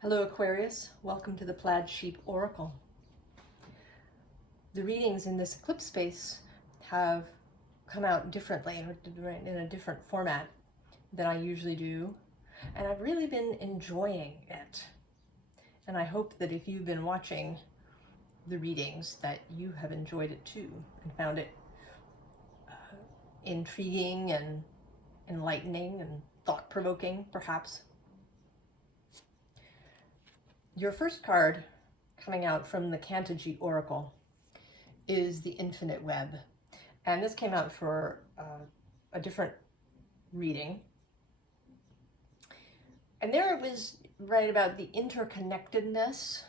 Hello Aquarius, welcome to the Plaid Oracle. The readings in this eclipse space have come out differently, in a different format than I usually do, and I've really been enjoying it. And I hope that if you've been watching the readings that you have enjoyed it too and found it intriguing and enlightening and thought-provoking, perhaps. Your first card coming out from the Cantigee Oracle is the Infinite Web. And this came out for a different reading. And there it was right about the interconnectedness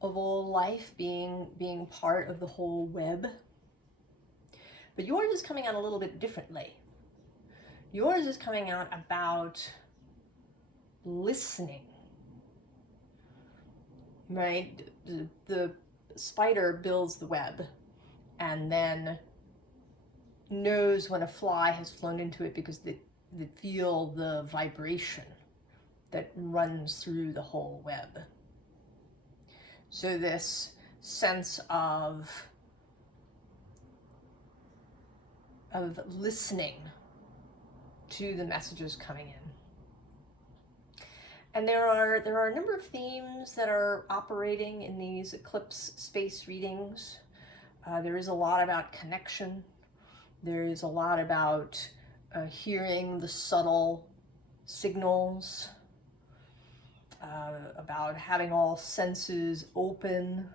of all life being part of the whole web. But yours is coming out a little bit differently. Yours is coming out about listening. Right? The spider builds the web and then knows when a fly has flown into it because they feel the vibration that runs through the whole web. So this sense of listening to the messages coming in. And there are a number of themes that are operating in these eclipse space readings. There is a lot about connection. There is a lot about hearing the subtle signals, about having all senses open,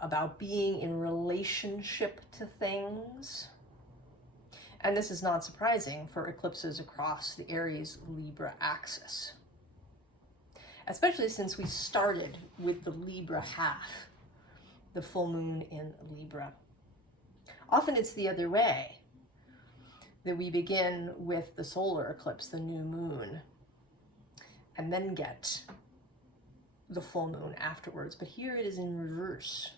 about being in relationship to things. And this is not surprising for eclipses across the Aries-Libra axis, especially since we started with the Libra half, the full moon in Libra. Often it's the other way, that we begin with the solar eclipse, the new moon, and then get the full moon afterwards. But here it is in reverse.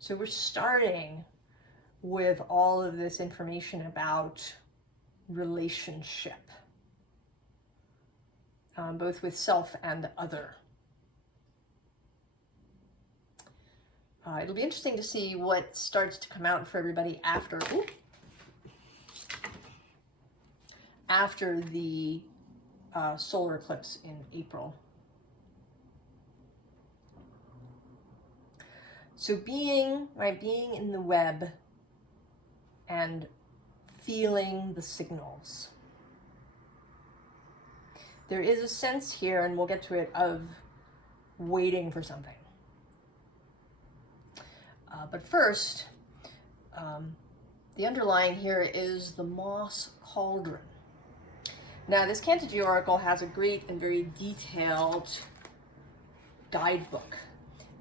So we're starting with all of this information about relationship, both with self and other. It'll be interesting to see what starts to come out for everybody after the solar eclipse in April. So being in the web and feeling the signals. There is a sense here, and we'll get to it, of waiting for something. But first, the underlying here is the moss cauldron. Now, this Cantigee Oracle has a great and very detailed guidebook,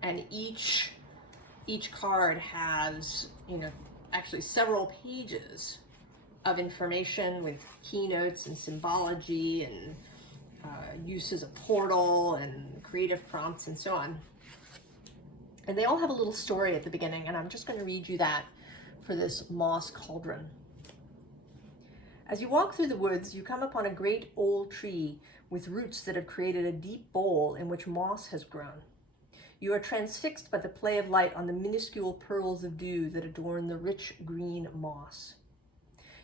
and each card has, actually several pages of information with keynotes and symbology and uses of portal and creative prompts and so on. And they all have a little story at the beginning, and I'm just going to read you that for this moss cauldron. As you walk through the woods, you come upon a great old tree with roots that have created a deep bowl in which moss has grown. You are transfixed by the play of light on the minuscule pearls of dew that adorn the rich green moss.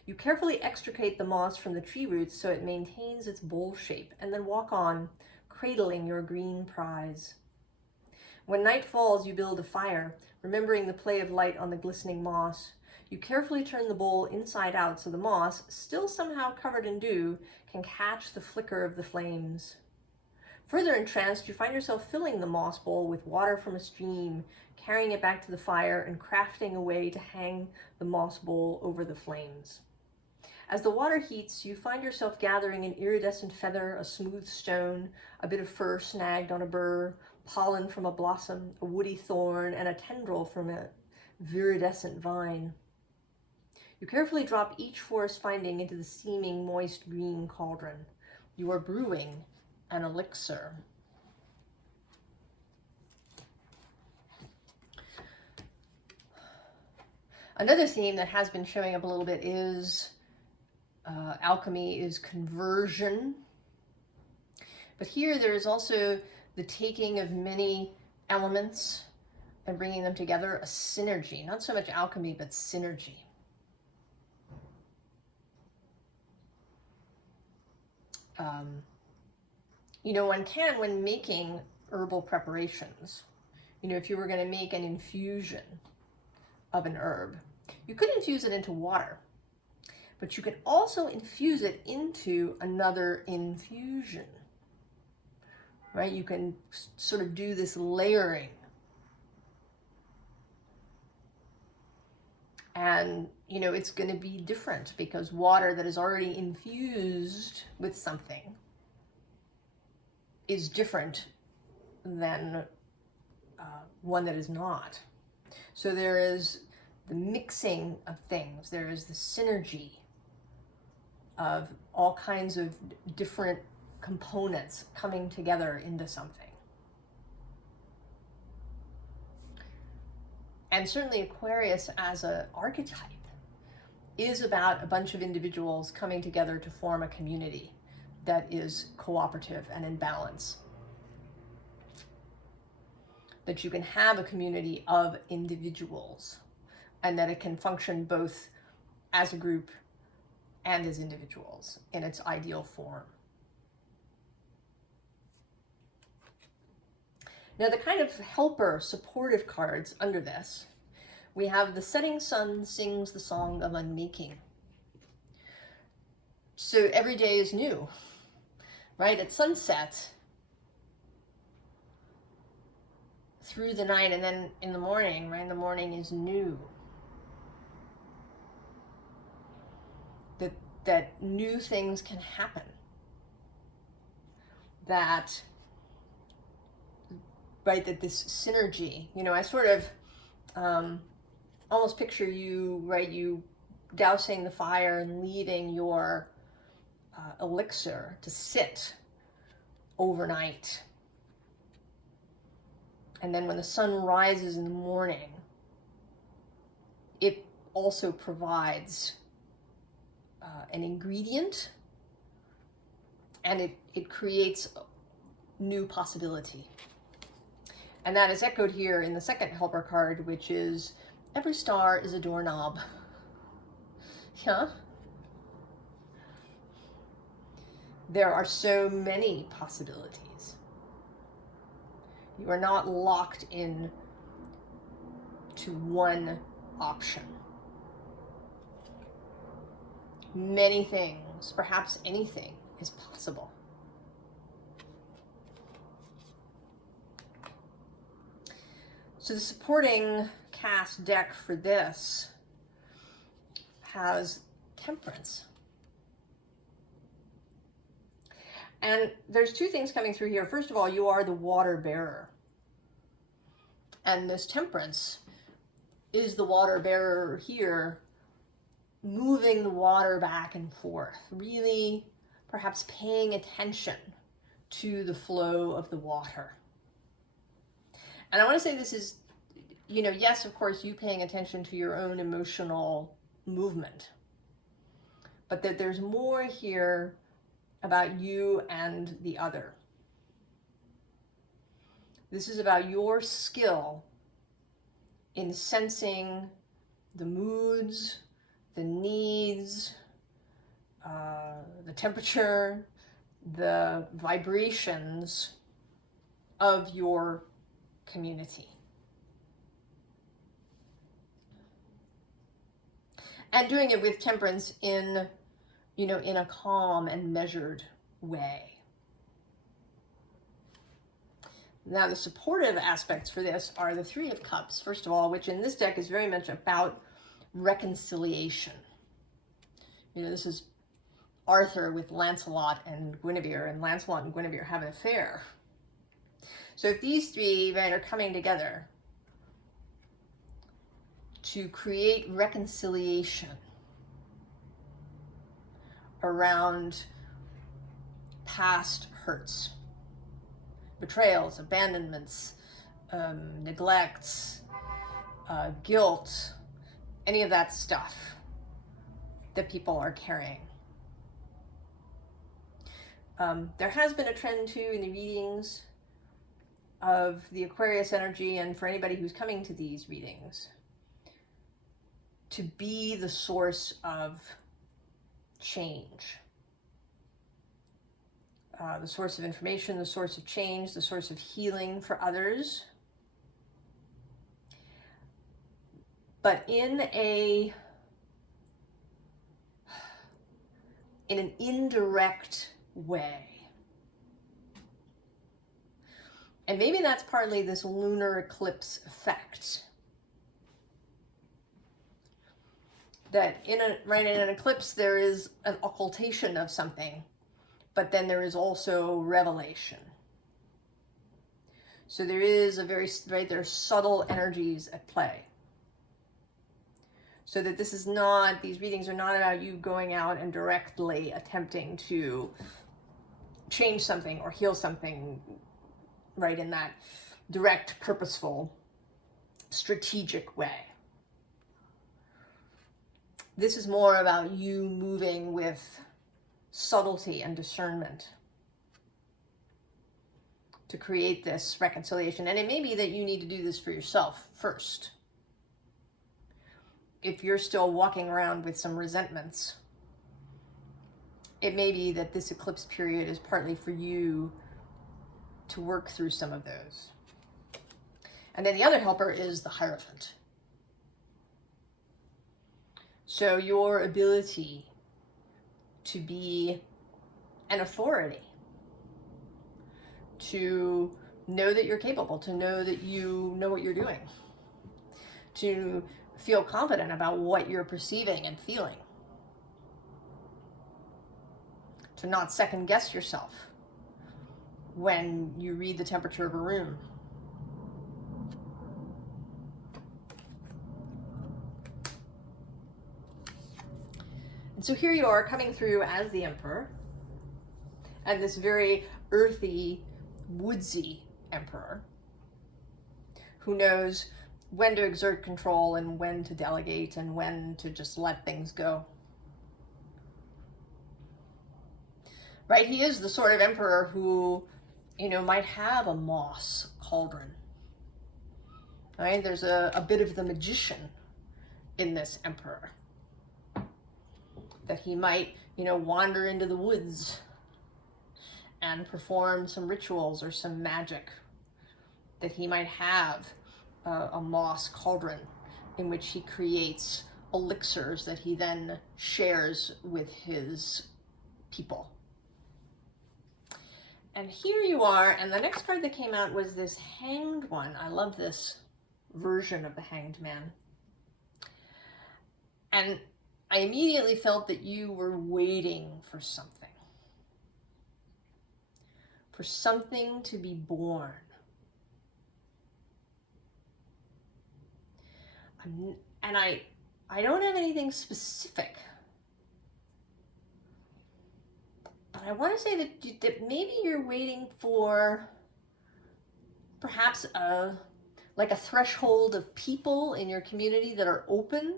You carefully extricate the moss from the tree roots so it maintains its bowl shape, and then walk on, cradling your green prize. When night falls, you build a fire, remembering the play of light on the glistening moss. You carefully turn the bowl inside out so the moss, still somehow covered in dew, can catch the flicker of the flames. Further entranced, you find yourself filling the moss bowl with water from a stream, carrying it back to the fire, and crafting a way to hang the moss bowl over the flames. As the water heats, you find yourself gathering an iridescent feather, a smooth stone, a bit of fur snagged on a burr, pollen from a blossom, a woody thorn, and a tendril from a viridescent vine. You carefully drop each forest finding into the steaming, moist green cauldron. You are brewing an elixir. Another theme that has been showing up a little bit is alchemy is conversion. But here there is also the taking of many elements and bringing them together, a synergy, not so much alchemy, but synergy. You know, one can, when making herbal preparations, you know, if you were going to make an infusion of an herb, you could infuse it into water, but you could also infuse it into another infusion, right? You can sort of do this layering. And, you know, it's going to be different because water that is already infused with something is different than one that is not. So there is the mixing of things. There is the synergy of all kinds of different components coming together into something. And certainly Aquarius as an archetype is about a bunch of individuals coming together to form a community that is cooperative and in balance. That you can have a community of individuals and that it can function both as a group and as individuals in its ideal form. Now, the kind of helper, supportive cards under this, we have the setting sun sings the song of unmaking. So every day is new, right? At sunset, through the night, and then in the morning, right? The morning is new. That new things can happen. That this synergy, you know, I sort of almost picture you, right, you dousing the fire and leaving your elixir to sit overnight. And then when the sun rises in the morning, it also provides an ingredient, and it creates new possibility. And that is echoed here in the second helper card, which is every star is a doorknob. Yeah. There are so many possibilities. You are not locked in to one option. Many things, perhaps anything, is possible. So the supporting cast deck for this has Temperance. And there's two things coming through here. First of all, you are the water bearer. And this Temperance is the water bearer here, moving the water back and forth, really perhaps paying attention to the flow of the water. And I want to say this is, you know, yes, of course, you paying attention to your own emotional movement, but that there's more here about you and the other. This is about your skill in sensing the moods, the needs, the temperature, the vibrations of your community. And doing it with Temperance in, you know, in a calm and measured way. Now, the supportive aspects for this are the Three of Cups, first of all, which in this deck is very much about reconciliation. You know, this is Arthur with Lancelot and Guinevere, and Lancelot and Guinevere have an affair. So if these three, right, are coming together to create reconciliation around past hurts, betrayals, abandonments, neglects, guilt, any of that stuff that people are carrying. There has been a trend too in the readings of the Aquarius energy, and for anybody who's coming to these readings, to be the source of change. The source of information, the source of change, the source of healing for others. But in an indirect way. And maybe that's partly this lunar eclipse effect. That in an eclipse there is an occultation of something, but then there is also revelation. So there is there's subtle energies at play. So that this is not, these readings are not about you going out and directly attempting to change something or heal something, right, in that direct, purposeful, strategic way. This is more about you moving with subtlety and discernment to create this reconciliation. And it may be that you need to do this for yourself first. If you're still walking around with some resentments, it may be that this eclipse period is partly for you to work through some of those. And then the other helper is the Hierophant. So your ability to be an authority, to know that you're capable, to know that you know what you're doing, to feel confident about what you're perceiving and feeling, to not second guess yourself when you read the temperature of a room. And so here you are coming through as the Emperor, and this very earthy, woodsy Emperor who knows when to exert control and when to delegate and when to just let things go. Right? He is the sort of emperor who, might have a moss cauldron. Right? There's a bit of the magician in this emperor. That he might, wander into the woods and perform some rituals or some magic. That he might have a moss cauldron in which he creates elixirs that he then shares with his people. And here you are, and the next card that came out was this Hanged one. I love this version of the Hanged Man. And I immediately felt that you were waiting for something to be born. And I don't have anything specific, but I want to say that maybe you're waiting for perhaps a threshold of people in your community that are open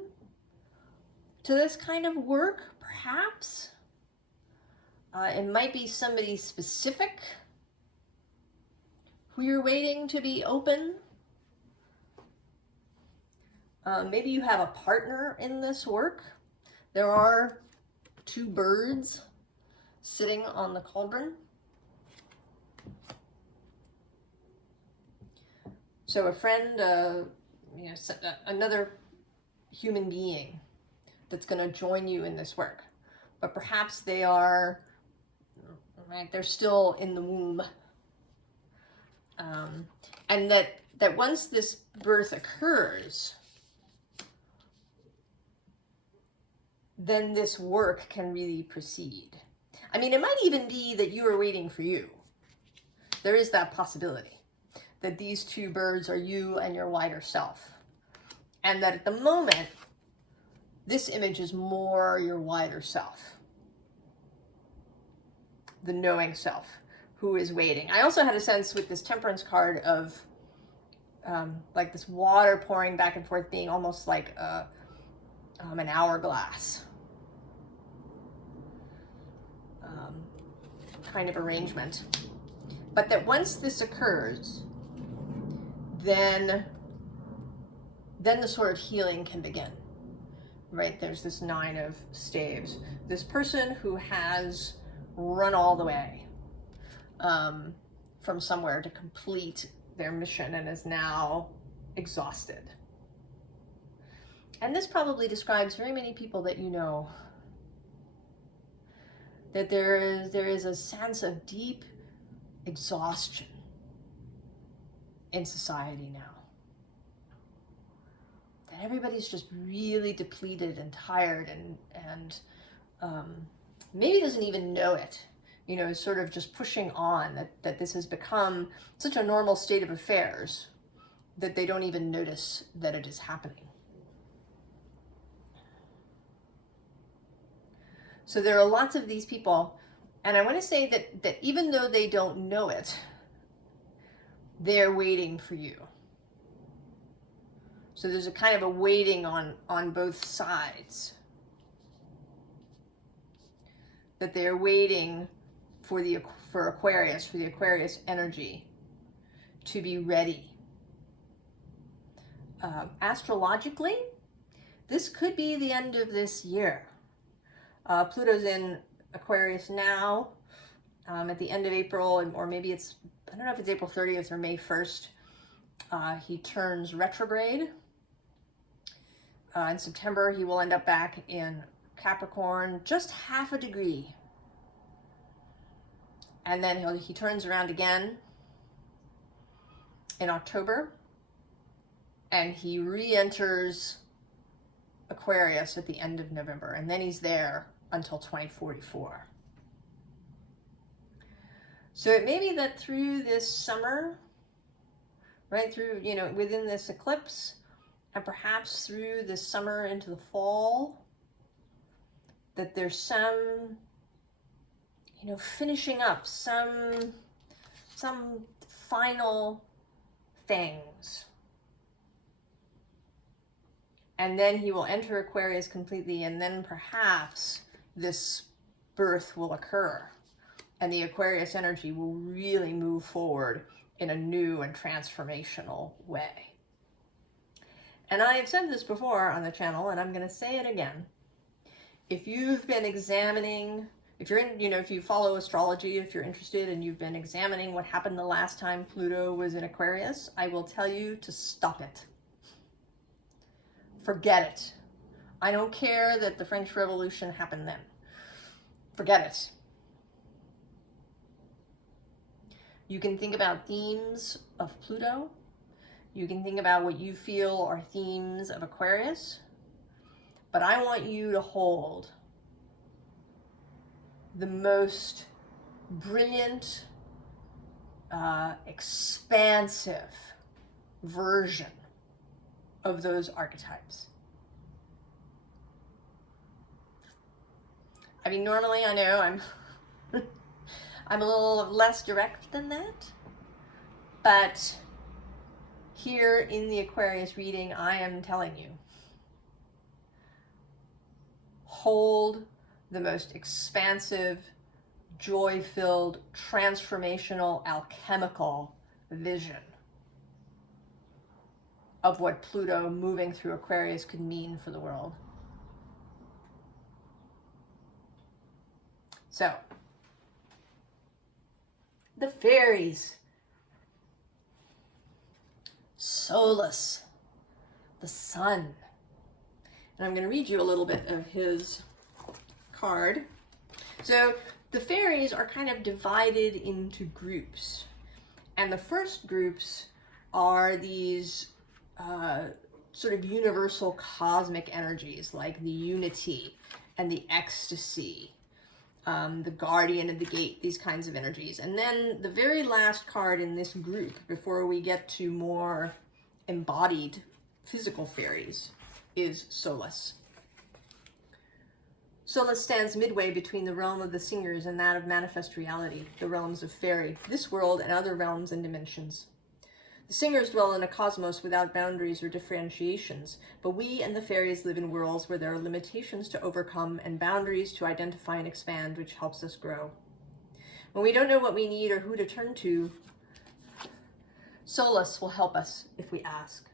to this kind of work, perhaps. It might be somebody specific who you're waiting to be open. Maybe you have a partner in this work. There are 2 birds sitting on the cauldron. So a friend, another human being that's going to join you in this work. But perhaps they are, right, they're still in the womb. And that once this birth occurs, then this work can really proceed. I mean, it might even be that you are waiting for you. There is that possibility that these 2 birds are you and your wider self. And that at the moment, this image is more your wider self. The knowing self who is waiting. I also had a sense with this Temperance card of this water pouring back and forth being almost like an hourglass. kind of arrangement. But that once this occurs, then the sort of healing can begin, right? There's this 9 of staves. This person who has run all the way from somewhere to complete their mission and is now exhausted. And this probably describes very many people that you know, that there is a sense of deep exhaustion in society now. That everybody's just really depleted and tired and maybe doesn't even know it, you know, sort of just pushing on, that this has become such a normal state of affairs that they don't even notice that it is happening. So there are lots of these people, and I want to say that even though they don't know it, they're waiting for you. So there's a kind of a waiting on both sides. That they're waiting for Aquarius, for the Aquarius energy to be ready. Astrologically, this could be the end of this year. Pluto's in Aquarius now, at the end of April, or maybe it's, I don't know if it's April 30th or May 1st. He turns retrograde. In September, he will end up back in Capricorn, just half a degree. And then he turns around again in October, and he re-enters Aquarius at the end of November, and then he's there until 2044. So it may be that through this summer, right through, you know, within this eclipse, and perhaps through this summer into the fall, that there's some, you know, finishing up, some final things. And then he will enter Aquarius completely, and then perhaps this birth will occur, and the Aquarius energy will really move forward in a new and transformational way. And I have said this before on the channel, and I'm going to say it again. If you've been examining, if you're in, you know, if you follow astrology, if you're interested and you've been examining what happened the last time Pluto was in Aquarius, I will tell you to stop it. Forget it. I don't care that the French Revolution happened then. Forget it. You can think about themes of Pluto. You can think about what you feel are themes of Aquarius. But I want you to hold the most brilliant, expansive version of those archetypes. I mean, normally I know I'm a little less direct than that, but here in the Aquarius reading, I am telling you, hold the most expansive, joy-filled, transformational, alchemical vision of what Pluto moving through Aquarius could mean for the world. So, the fairies, Solus, the sun. And I'm going to read you a little bit of his card. So the fairies are kind of divided into groups. And the first groups are these sort of universal cosmic energies, like the unity and the ecstasy, the guardian of the gate, these kinds of energies. And then the very last card in this group, before we get to more embodied physical fairies, is Solus. Solus stands midway between the realm of the singers and that of manifest reality, the realms of fairy, this world, and other realms and dimensions. The singers dwell in a cosmos without boundaries or differentiations, but we and the fairies live in worlds where there are limitations to overcome and boundaries to identify and expand, which helps us grow. When we don't know what we need or who to turn to, Solace will help us if we ask.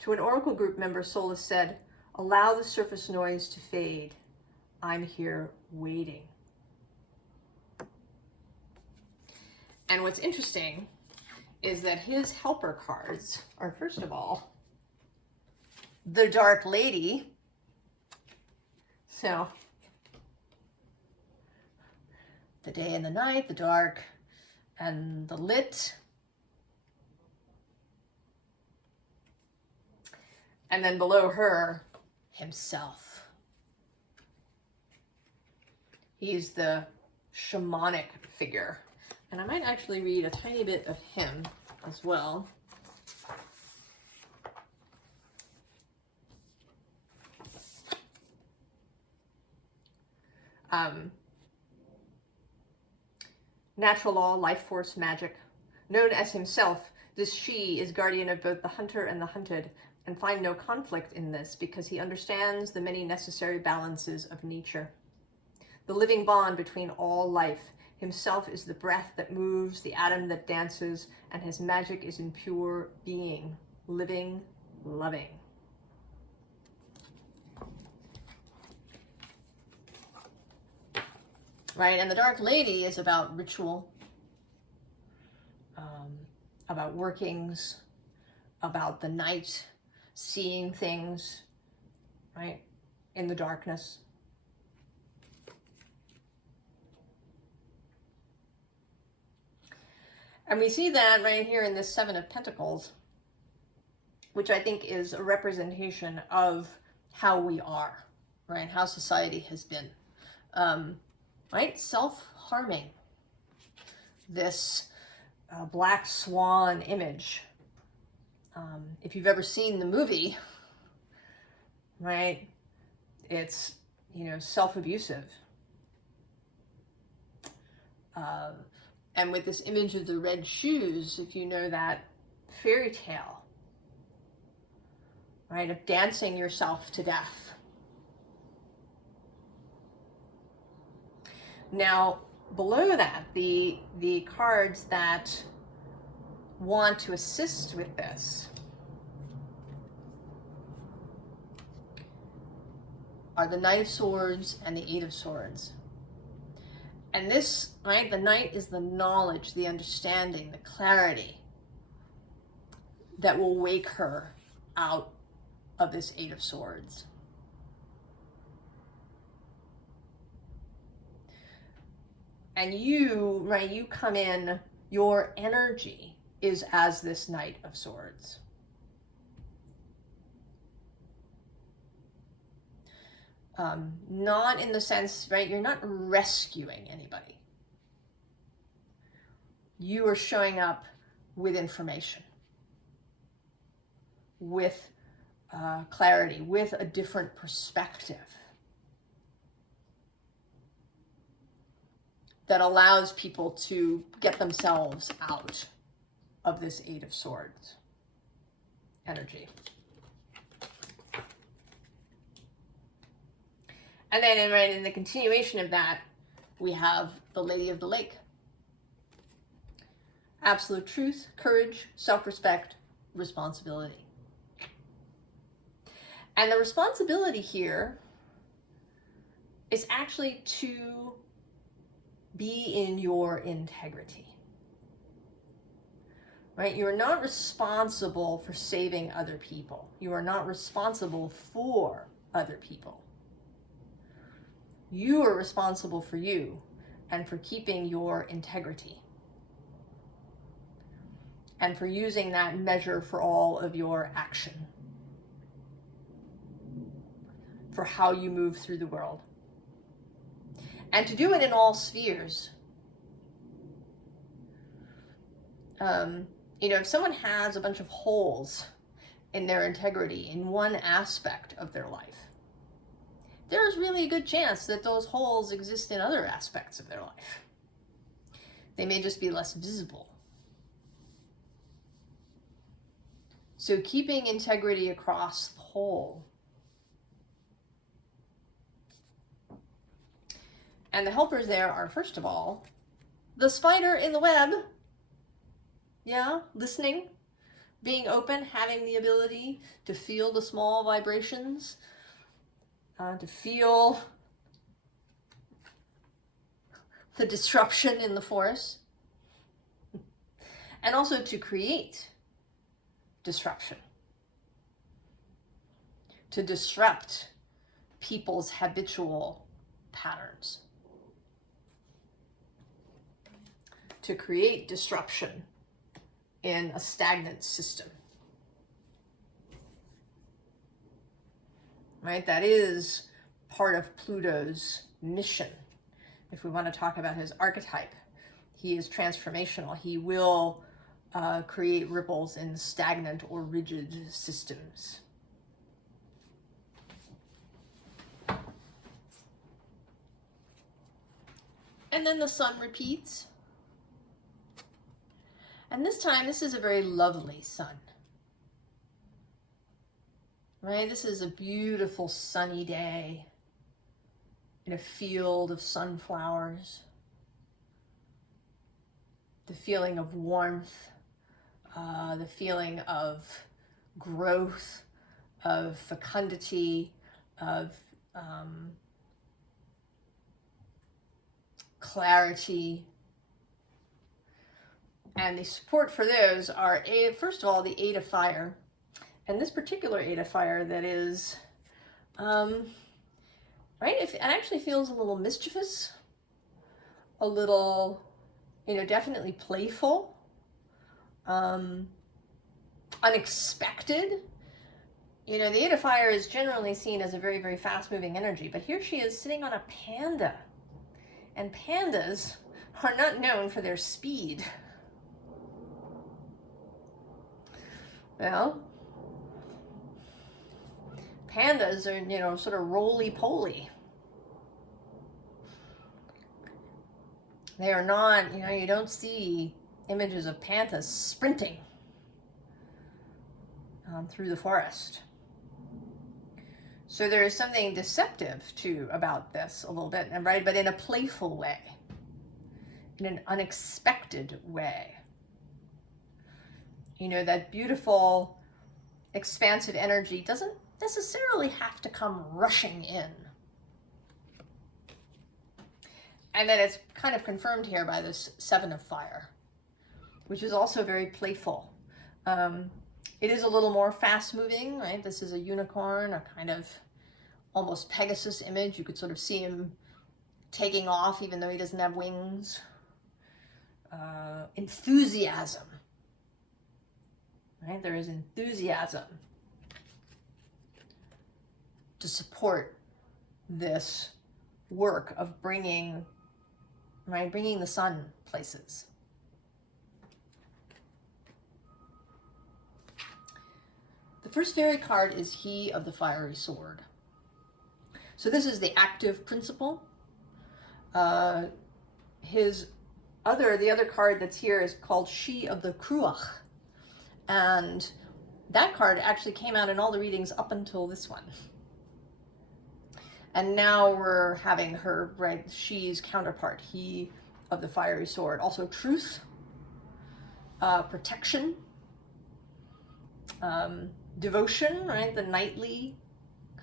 To an Oracle group member, Solace said, "Allow the surface noise to fade. I'm here waiting." And what's interesting is that his helper cards are, first of all, the Dark Lady. So, the day and the night, the dark and the lit. And then below her, himself. He's the shamanic figure. And I might actually read a tiny bit of him as well. Natural law, life force, magic. Known as himself, this she is guardian of both the hunter and the hunted, and find no conflict in this because he understands the many necessary balances of nature. The living bond between all life. Himself is the breath that moves, the atom that dances, and his magic is in pure being, living, loving. Right, and the Dark Lady is about ritual, about workings, about the night, seeing things, right, in the darkness. And we see that right here in this Seven of Pentacles, which I think is a representation of how we are, right, how society has been. Right? Self-harming. This black swan image. If you've ever seen the movie, right, it's, self-abusive. And with this image of the red shoes, if you know that fairy tale, right, of dancing yourself to death. Now, below that, the cards that want to assist with this are the Knight of Swords and the Eight of Swords. And this, right, the Knight is the knowledge, the understanding, the clarity that will wake her out of this Eight of Swords. And you, right, you come in, your energy is as this Knight of Swords. Not in the sense, right, you're not rescuing anybody. You are showing up with information, with clarity, with a different perspective that allows people to get themselves out of this Eight of Swords energy. And then right in the continuation of that, we have the Lady of the Lake. Absolute truth, courage, self-respect, responsibility. And the responsibility here is actually to be in your integrity. Right? You are not responsible for saving other people. You are not responsible for other people. You are responsible for you and for keeping your integrity and for using that measure for all of your action, for how you move through the world. And to do it in all spheres. If someone has a bunch of holes in their integrity in one aspect of their life, there's really a good chance that those holes exist in other aspects of their life. They may just be less visible. So keeping integrity across the whole. And the helpers there are, first of all, the spider in the web. Yeah, listening, being open, having the ability to feel the small vibrations, to feel the disruption in the forest, and also to create disruption, to disrupt people's habitual patterns, to create disruption in a stagnant system. Right? That is part of Pluto's mission. If we want to talk about his archetype, he is transformational. He will create ripples in stagnant or rigid systems. And then the sun repeats. And this time, this is a very lovely sun. Right? This is a beautiful sunny day in a field of sunflowers. The feeling of warmth, the feeling of growth, of fecundity, of clarity. And the support for those are, first of all, the 8 of fire. And this particular 8 of fire that is, right, it actually feels a little mischievous, a little, definitely playful, unexpected. The 8 of fire is generally seen as a very, very fast-moving energy, but here she is sitting on a panda. And pandas are not known for their speed. Well, pandas are, sort of roly-poly. They are not, you don't see images of pandas sprinting through the forest. So there is something deceptive too about this a little bit, right? But in a playful way, in an unexpected way. That beautiful, expansive energy doesn't necessarily have to come rushing in. And then it's kind of confirmed here by this 7 of fire, which is also very playful. It is a little more fast-moving, right? This is a unicorn, a kind of almost Pegasus image. You could sort of see him taking off even though he doesn't have wings. Enthusiasm. Right? There is enthusiasm to support this work of bringing the sun places. The first fairy card is He of the Fiery Sword. So this is the active principle. The other card that's here is called She of the Cruach. And that card actually came out in all the readings up until this one. And now we're having her, right, she's counterpart, He of the Fiery Sword. Also truth, protection, devotion, right, the knightly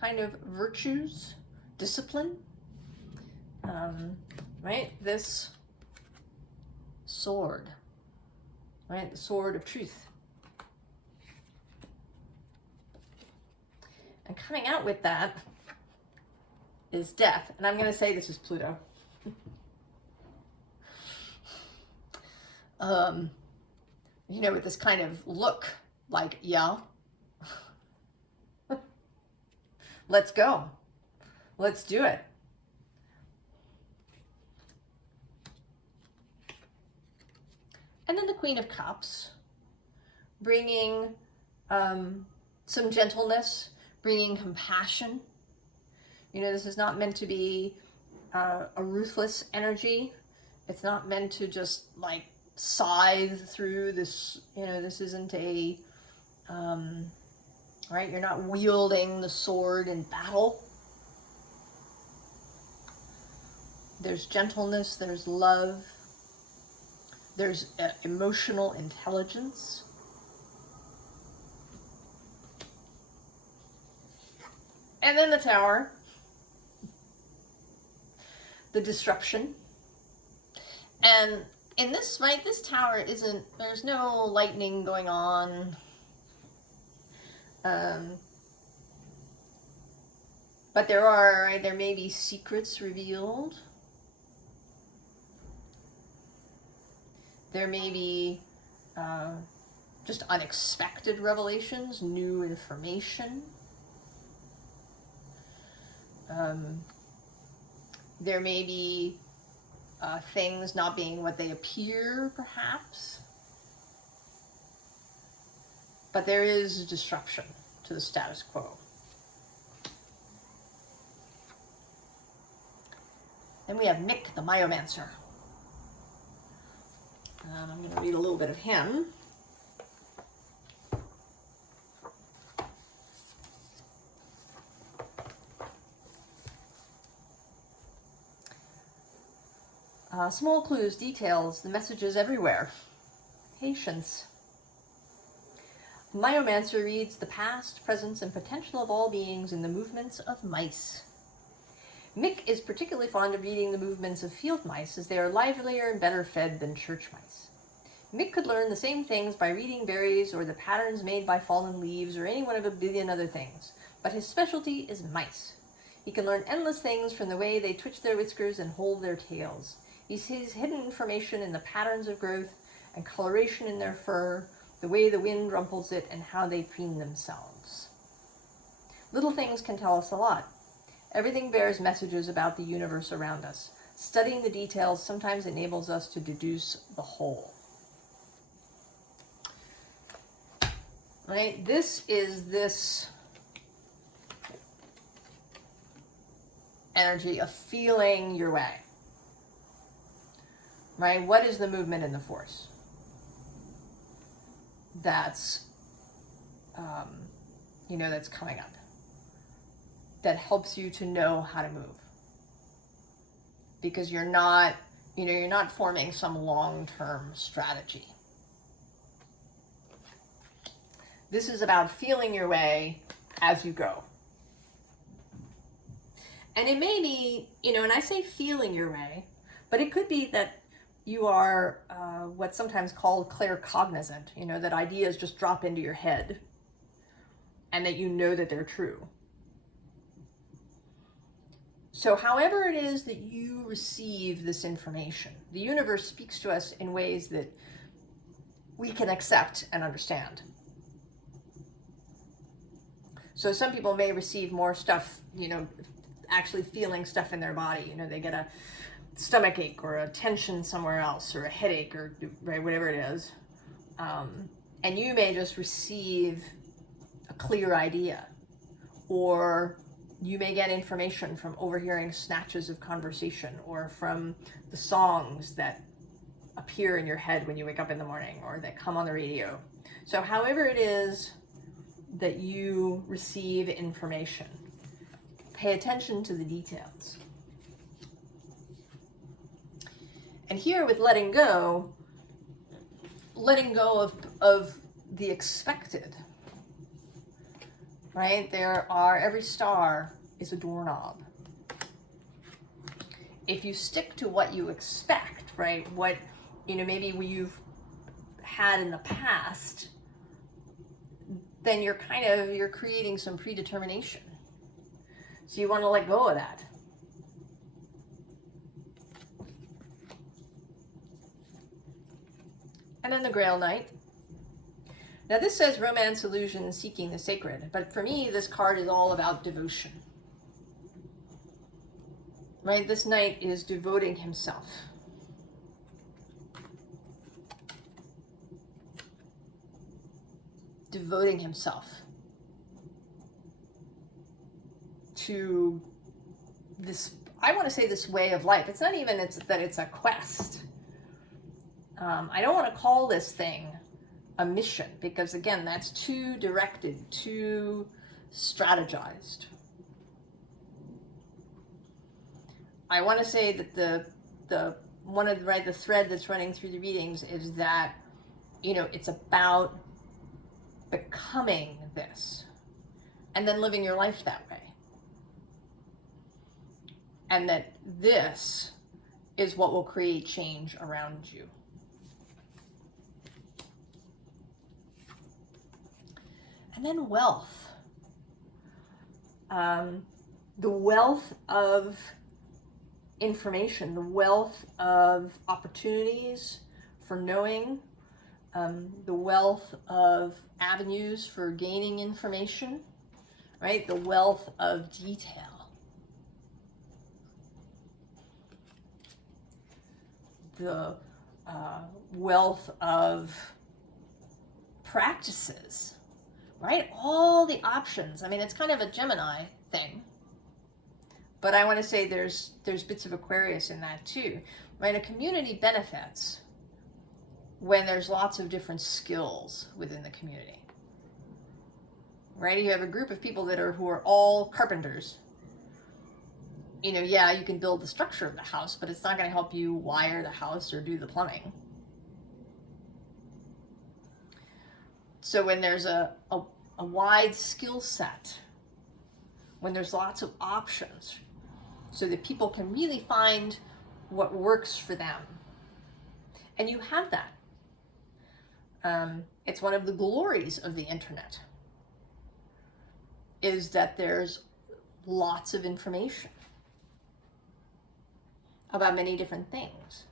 kind of virtues, discipline, right, this sword, right, the sword of truth. And coming out with that is death. And I'm going to say this is Pluto. With this kind of look like, yeah, let's go. Let's do it. And then the Queen of Cups, bringing some gentleness, bringing compassion. This is not meant to be a ruthless energy. It's not meant to just like scythe through this, this isn't a, right? You're not wielding the sword in battle. There's gentleness, there's love, there's emotional intelligence. And then the Tower, the disruption. And in this fight, this Tower isn't, there's no lightning going on. But there may be secrets revealed. There may be just unexpected revelations, new information. There may be things not being what they appear, perhaps. But there is disruption to the status quo. Then we have Mick the Myomancer. And I'm going to read a little bit of him. Small clues, details, the messages everywhere. Patience. Myomancer reads the past, presence, and potential of all beings in the movements of mice. Mick is particularly fond of reading the movements of field mice, as they are livelier and better fed than church mice. Mick could learn the same things by reading berries or the patterns made by fallen leaves or any one of a billion other things, but his specialty is mice. He can learn endless things from the way they twitch their whiskers and hold their tails. He sees hidden information in the patterns of growth and coloration in their fur, the way the wind rumples it, and how they preen themselves. Little things can tell us a lot. Everything bears messages about the universe around us. Studying the details sometimes enables us to deduce the whole. Right? This is this energy of feeling your way. Right? What is the movement in the force? That's, that's coming up. That helps you to know how to move. Because you're not forming some long-term strategy. This is about feeling your way as you go. And it may be, and I say feeling your way, but it could be that you are what's sometimes called claircognizant, that ideas just drop into your head and that you know that they're true. So however it is that you receive this information, the universe speaks to us in ways that we can accept and understand. So some people may receive more stuff, actually feeling stuff in their body. They get a stomach ache or a tension somewhere else or a headache or whatever it is. And you may just receive a clear idea, or you may get information from overhearing snatches of conversation or from the songs that appear in your head when you wake up in the morning or that come on the radio. So however it is that you receive information, pay attention to the details. And here with letting go of the expected, right? Every star is a doorknob. If you stick to what you expect, right? What, maybe you've had in the past, then you're creating some predetermination. So you want to let go of that. And then the Grail Knight. Now this says romance, illusion, seeking the sacred. But for me, this card is all about devotion. Right? This knight is devoting himself. Devoting himself to this, I want to say this way of life. It's not even that it's a quest. I don't want to call this thing a mission, because again, that's too directed, too strategized. I want to say that the one of the, right, the thread that's running through the readings is that, you know, it's about becoming this and then living your life that way. And that this is what will create change around you. And then wealth. The wealth of information, the wealth of opportunities for knowing, the wealth of avenues for gaining information, right? The wealth of detail. The wealth of practices, right? All the options. I mean, it's kind of a Gemini thing, but I want to say there's bits of Aquarius in that too, right? A community benefits when there's lots of different skills within the community, right? You have a group of people who are all carpenters. You know, yeah, you can build the structure of the house, but it's not going to help you wire the house or do the plumbing. So when there's a wide skill set, when there's lots of options, so that people can really find what works for them. And you have that. It's one of the glories of the internet, is that there's lots of information about many different things.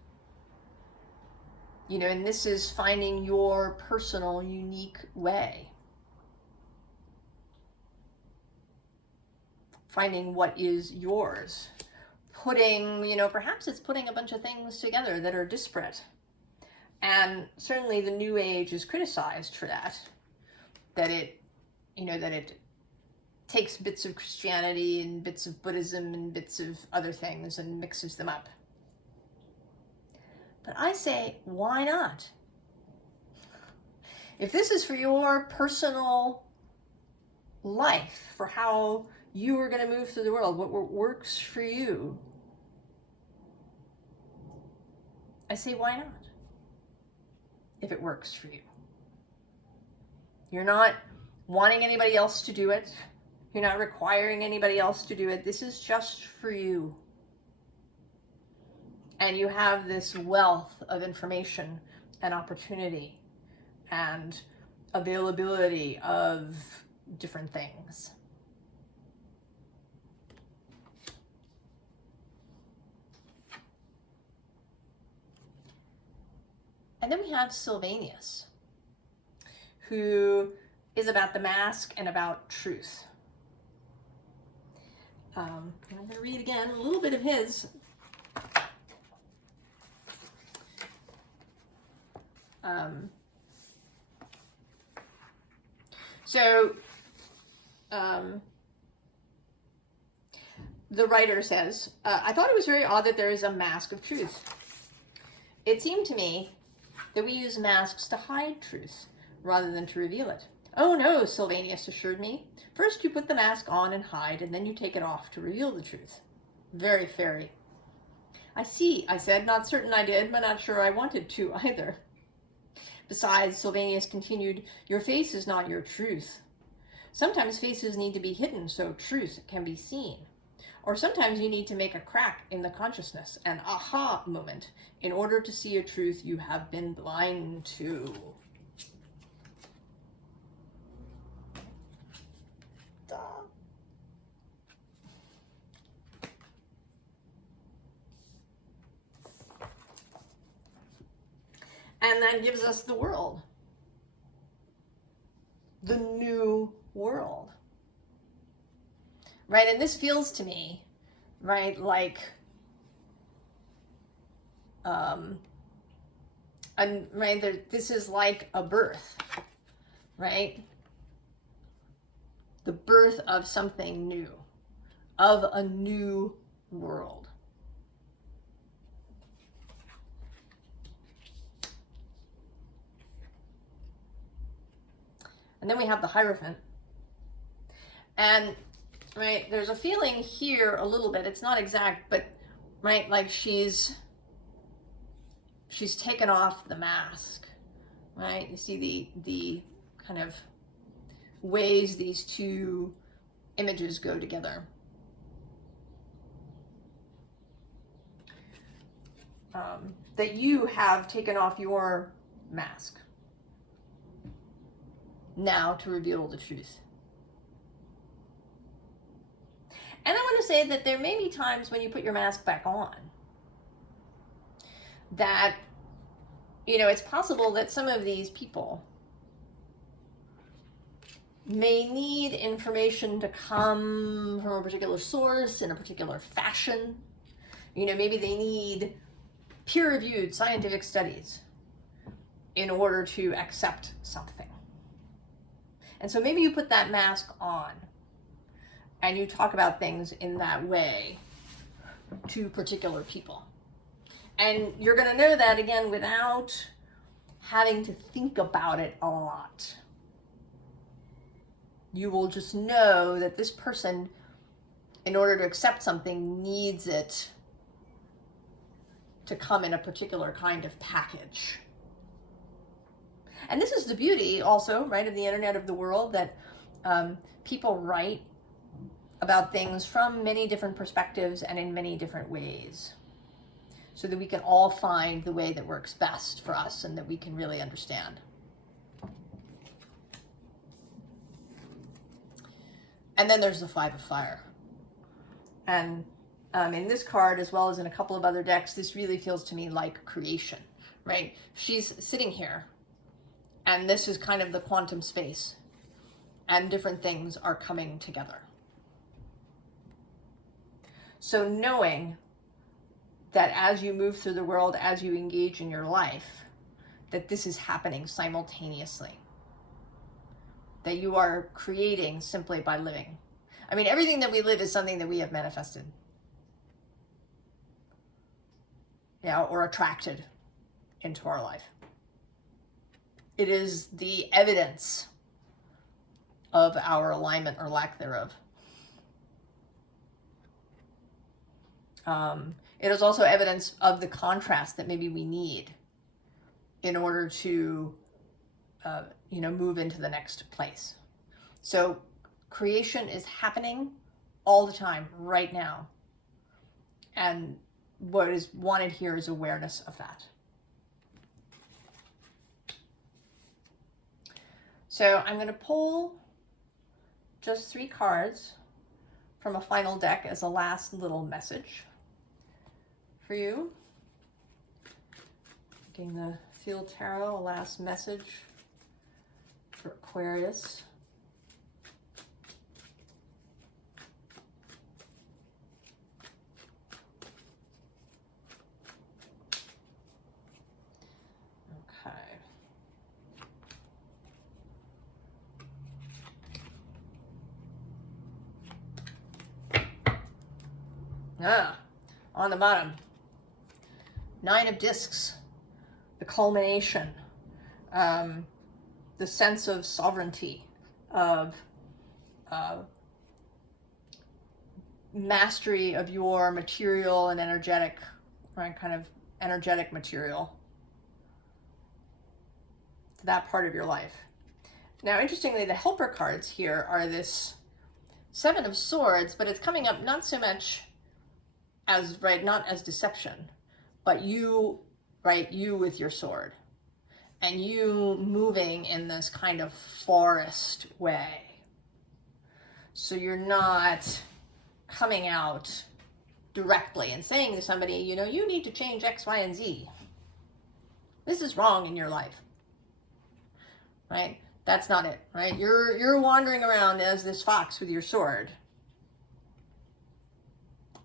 You know, and this is finding your personal, unique way. Finding what is yours. Putting, you know, perhaps it's putting a bunch of things together that are disparate. And certainly the New Age is criticized for that. That it, you know, that it takes bits of Christianity and bits of Buddhism and bits of other things and mixes them up. But I say, why not? If this is for your personal life, for how you are going to move through the world, what works for you, I say, why not? If it works for you. You're not wanting anybody else to do it. You're not requiring anybody else to do it. This is just for you. And you have this wealth of information and opportunity and availability of different things. And then we have Sylvanus, who is about the mask and about truth. I'm going to read again a little bit of his. The writer says, I thought it was very odd that there is a mask of truth. It seemed to me that we use masks to hide truth rather than to reveal it. Oh no, Sylvanus assured me. First you put the mask on and hide, and then you take it off to reveal the truth. Very fairy. I see, I said, not certain I did, but not sure I wanted to either. Besides, Sylvanus continued, your face is not your truth. Sometimes faces need to be hidden so truth can be seen. Or sometimes you need to make a crack in the consciousness, an aha moment, in order to see a truth you have been blind to. Duh. And that gives us the world. The new world. Right, and this feels to me, right, like, this is like a birth, right? The birth of something new, of a new world. And then we have the Hierophant. And right, there's a feeling here a little bit, it's not exact, but right? Like she's taken off the mask, right? You see the kind of ways these two images go together. That you have taken off your mask now to reveal the truth. And I want to say that there may be times when you put your mask back on that, you know, it's possible that some of these people may need information to come from a particular source in a particular fashion. You know, maybe they need peer-reviewed scientific studies in order to accept something. And so maybe you put that mask on and you talk about things in that way to particular people. And you're going to know that, again, without having to think about it a lot. You will just know that this person, in order to accept something, needs it to come in a particular kind of package. And this is the beauty also, right, of the internet of the world, that people write about things from many different perspectives and in many different ways, so that we can all find the way that works best for us and that we can really understand. And then there's the Five of Fire. And in this card, as well as in a couple of other decks, this really feels to me like creation, right? She's sitting here, and this is kind of the quantum space, and different things are coming together. So knowing that as you move through the world, as you engage in your life, that this is happening simultaneously. That you are creating simply by living. I mean, everything that we live is something that we have manifested. Yeah, or attracted into our life. It is the evidence of our alignment or lack thereof. It is also evidence of the contrast that maybe we need in order to, move into the next place. So creation is happening all the time, right now. And what is wanted here is awareness of that. So I'm going to pull just 3 cards from a final deck as a last little message for you. Getting the Field Tarot, a last message for Aquarius. Okay. On the bottom, 9 of Discs, the culmination, the sense of sovereignty, of mastery of your material and energetic, right, kind of energetic material, that part of your life. Now, interestingly, the helper cards here are this 7 of Swords, but it's coming up not so much as, right, not as deception, but you, right, you with your sword, and you moving in this kind of forest way. So you're not coming out directly and saying to somebody, you know, you need to change X, Y, and Z. This is wrong in your life, right? That's not it, right? You're wandering around as this fox with your sword,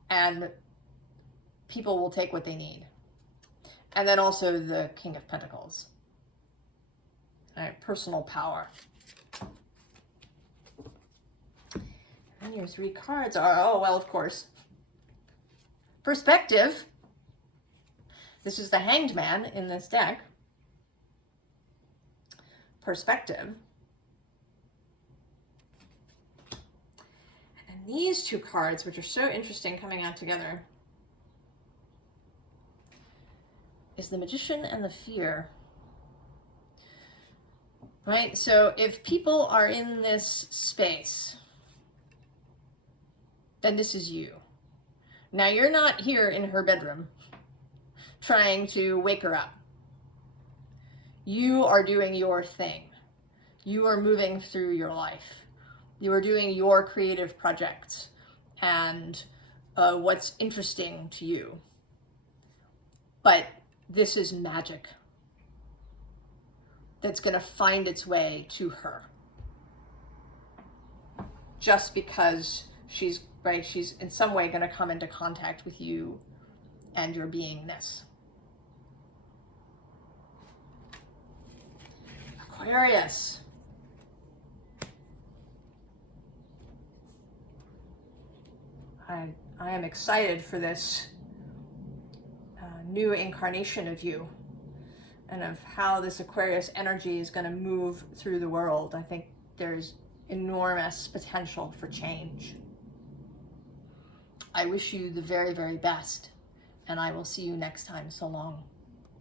and people will take what they need. And then also the King of Pentacles, right? Personal power. And your 3 cards are, oh, well, of course, perspective. This is the Hanged Man in this deck. Perspective. And then these 2 cards, which are so interesting coming out together. is the Magician and the Fear. Right? So if people are in this space, then this is you. Now you're not here in her bedroom trying to wake her up. You are doing your thing. You are moving through your life. You are doing your creative projects and what's interesting to you. But this is magic that's going to find its way to her. Just because she's in some way going to come into contact with you and your beingness. Aquarius. I am excited for this new incarnation of you and of how this Aquarius energy is going to move through the world. I think there's enormous potential for change. I wish you the very, very best, and I will see you next time. So long.